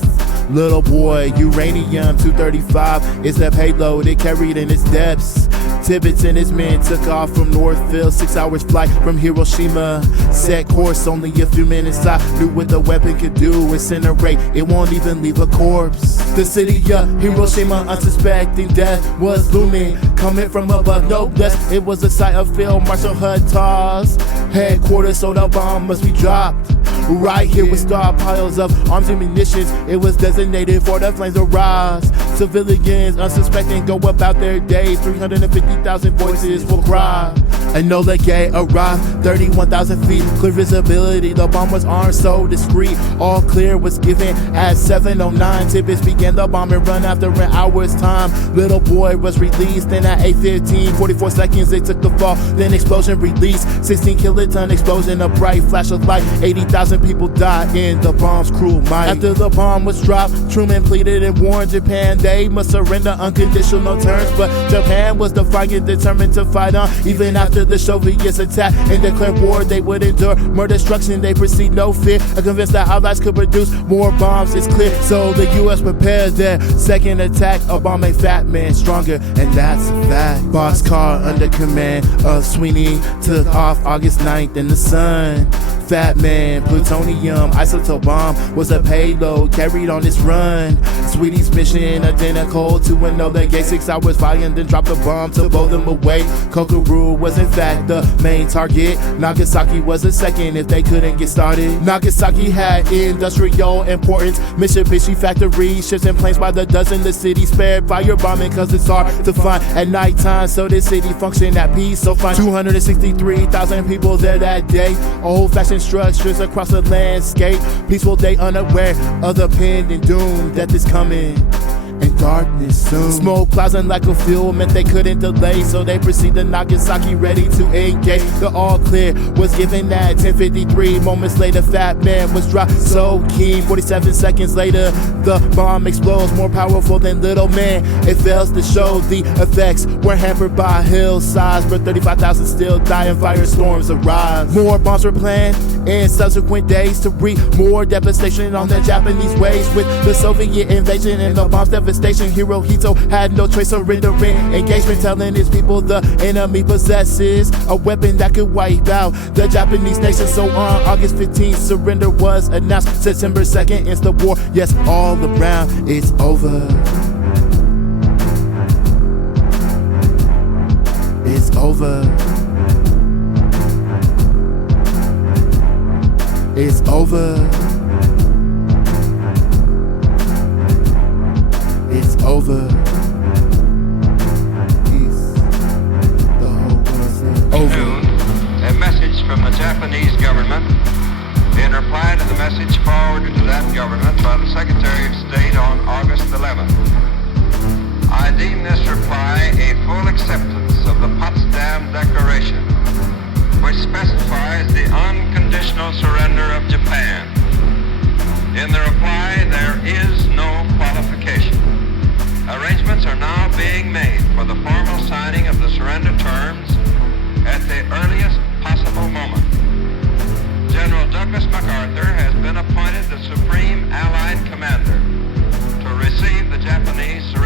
Little boy, uranium-235 is the payload it carried in its depths. Tibbets and his men took off from Northville, 6 hours flight from Hiroshima. Set course, only a few minutes I knew what the weapon could do. Incinerate, it won't even leave a corpse. The city of Hiroshima, unsuspecting death was looming, coming from above, no less. It was a sight of Field Marshal Hutton's headquarters, so the bomb must be dropped right here with stockpiles of arms and munitions. It was designated for the flames to rise Civilians unsuspecting go about their days. 350,000 voices will cry. Enola Gay arrived, 31,000 feet, clear visibility. The bomb was armed so discreet. All clear was given at 7:09. Tibbets began the bombing run after an hour's time. Little boy was released, then at 8:15, 44 seconds they took the fall. Then explosion released, 16 kiloton explosion, a bright flash of light. 80,000 people died in the bomb's cruel might. After the bomb was dropped, Truman pleaded and warned Japan they must surrender unconditional terms. But Japan was defiant, determined to fight on, even after the Soviets attacked and declared war. They would endure more destruction, they perceived no fear. Convinced that allies could produce more bombs, it's clear. So the US prepared their second attack. A bomb made Fat Man stronger, and that's a fact. Boxcar under command of Sweeney took off August 9th in the sun. Fat Man, plutonium isotope bomb was a payload carried on its run. Sweetie's mission identical to Enola Gay. 6 hours flying, then dropped a bomb to blow them away. Kokurou was in fact the main target. Nagasaki was the second if they couldn't get started. Nagasaki had industrial importance. Mitsubishi factories, ships and planes by the dozen. The city spared firebombing cause it's hard to find at nighttime. So the city functioned at peace. So find 263,000 people there that day. Old fashioned structures across the landscape. Peaceful day unaware of the pending doom. Death is coming and darkness soon. Smoke clouds like a fuel meant they couldn't delay, so they proceed to Nagasaki ready to engage. The all clear was given at 10:53. Moments later, Fat Man was dropped so keen. 47 seconds later, the bomb explodes, more powerful than Little Man. It fails to show the effects were hampered by hillsides, but 35,000 still die and firestorms arise. More bombs were planned in subsequent days to wreak more devastation on the Japanese ways. With the Soviet invasion and the bomb's devastation, Hirohito had no choice surrendering engagement, telling his people the enemy possesses a weapon that could wipe out the Japanese nation. So on August 15th, surrender was announced. September 2nd, ends the war. Yes, all around it's over. It's over. It's over. It's over. Peace. The whole world's over. A message from the Japanese government in reply to the message forwarded to that government by the Secretary of State on August 11th. I deem this reply a full acceptance of the Potsdam Declaration, which specifies the unconditional surrender of Japan. In the reply, there is no qualification. Arrangements are now being made for the formal signing of the surrender terms at the earliest possible moment. General Douglas MacArthur has been appointed the Supreme Allied Commander to receive the Japanese surrender.